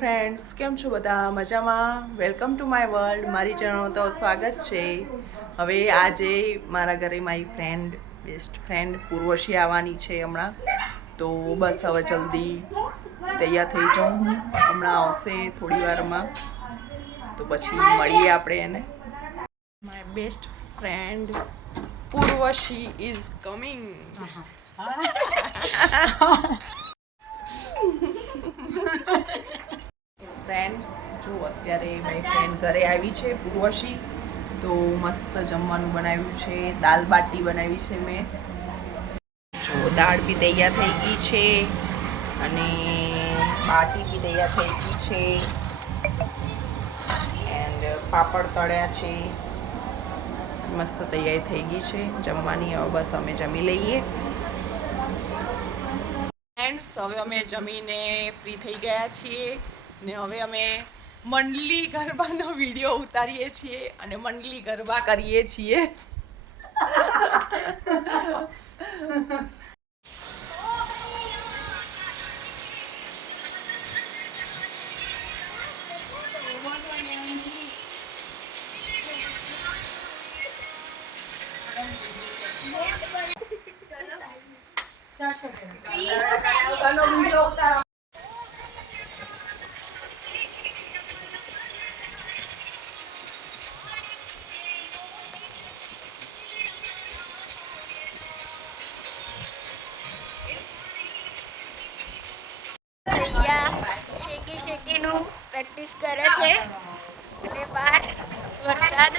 Friends, કેમ છો બધા? મજામાં? Welcome to my world. મારી ચેનલમાં તો સ્વાગત છે. હવે આજે મારા ઘરે મારી બેસ્ટ ફ્રેન્ડ પૂર્વશી આવવાની છે હમણાં. તો બસ હવે જલ્દી તૈયાર થઈ જાઉં હું. હમણાં આવશે થોડી વારમાં, તો પછી મળીએ આપણે એને. My best friend Purvashi is coming. Friends, જો અત્યારે મારી ફ્રેન્ડ ઘરે આવી છે પૂર્વશી. તો મસ્ત જમવાનું બનાવ્યું છે, દાલ બાટી બનાવી છે મેં. જો દાળ બી તૈયાર થઈ ગઈ છે અને બાટી બી તૈયાર થઈ ગઈ છે એન્ડ પાપડ તળ્યા છે. મસ્ત તૈયારી થઈ ગઈ છે જમવાની. હવે બસ અમે જમી લઈએ. ફ્રેન્ડ્સ, હવે અમે જમીને ફ્રી થઈ ગયા છીએ ને હવે અમે મંડલી ગરબાનો વિડીયો ઉતારીએ છીએ અને મંડલી ગરબા કરીએ છીએ. શેકી શેકીનું પ્રેક્ટિસ કરે છે અને બહાર વરસાદ.